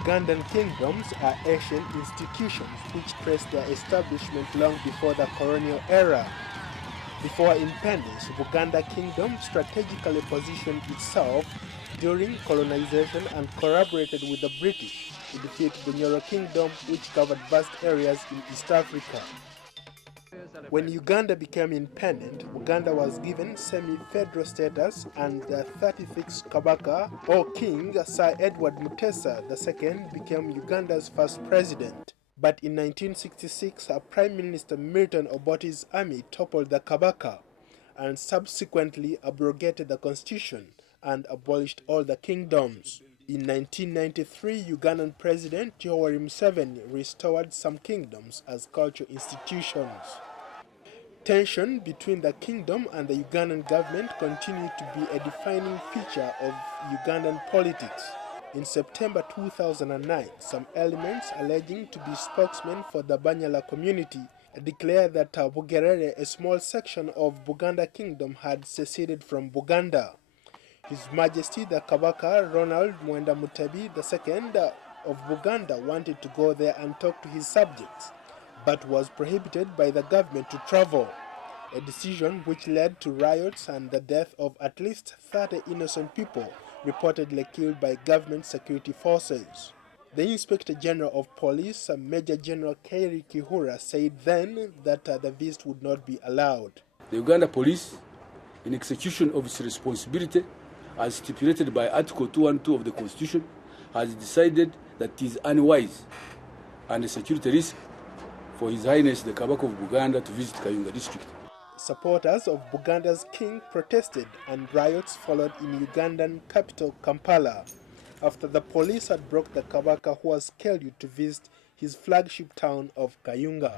Ugandan kingdoms are ancient institutions which trace their establishment long before the colonial era. Before independence, Buganda Kingdom strategically positioned itself during colonization and collaborated with the British to defeat the Nyoro Kingdom, which covered vast areas in East Africa. When Uganda became independent, Buganda was given semi-federal status and the 36th Kabaka, or King, Sir Edward Mutesa II, became Uganda's first president. But in 1966, Prime Minister Milton Obote's army toppled the Kabaka and subsequently abrogated the constitution and abolished all the kingdoms. In 1993, Ugandan President Yoweri Museveni restored some kingdoms as cultural institutions. Tension between the kingdom and the Ugandan government continued to be a defining feature of Ugandan politics. In September 2009, some elements alleging to be spokesmen for the Banyala community declared that Bugerere, a small section of Buganda Kingdom, had seceded from Buganda. His Majesty the Kabaka Ronald Mwenda Mutebi II of Buganda wanted to go there and talk to his subjects, but was prohibited by the government to travel, a decision which led to riots and the death of at least 30 innocent people reportedly killed by government security forces. The Inspector General of Police, Major General Kairi Kihura, said then that the visit would not be allowed. The Uganda Police, in execution of its responsibility, as stipulated by Article 212 of the Constitution, has decided that it is unwise and a security risk for His Highness the Kabaka of Buganda to visit Kayunga district. Supporters of Buganda's king protested and riots followed in Ugandan capital Kampala after the police had brought the Kabaka, who was scheduled to visit his flagship town of Kayunga.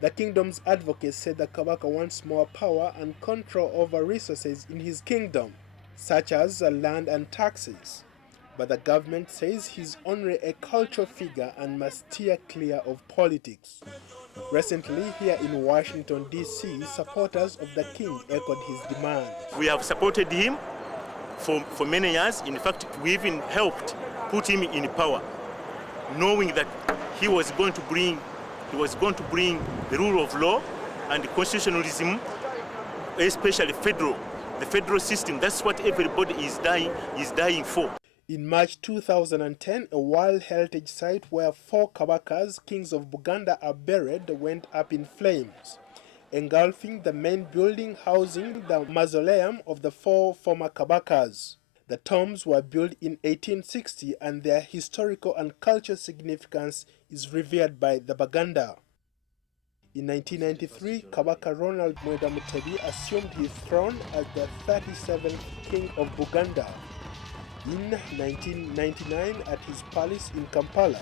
The kingdom's advocates said the Kabaka wants more power and control over resources in his kingdom, such as land and taxes. But the government says he's only a cultural figure and must steer clear of politics. Recently, here in Washington, D.C., supporters of the king echoed his demands. We have supported him for many years. In fact, we even helped put him in power, knowing that he was going to bring the rule of law and constitutionalism, especially the federal system. That's what everybody is dying for. In March 2010, a World Heritage Site where 4 Kabakas, kings of Buganda, are buried, went up in flames, engulfing the main building housing the mausoleum of the 4 former Kabakas. The tombs were built in 1860 and their historical and cultural significance is revered by the Baganda. In 1993, Kabaka Ronald Mwenda Mutebi assumed his throne as the 37th king of Buganda. In 1999, at his palace in Kampala,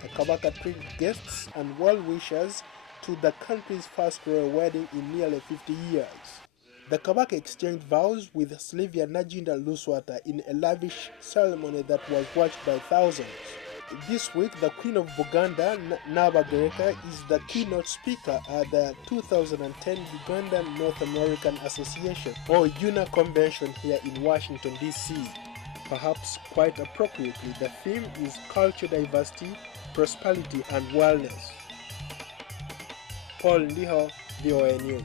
the Kabaka treated guests and well-wishers to the country's first royal wedding in nearly 50 years. The Kabaka exchanged vows with Sylvia Najinda Luswata in a lavish ceremony that was watched by thousands. This week, the Queen of Buganda, Naba Gereka, is the keynote speaker at the 2010 Ugandan North American Association, or UNA convention here in Washington, D.C. Perhaps quite appropriately, the theme is cultural diversity, prosperity, and wellness. Paul Ndiho, VOA News.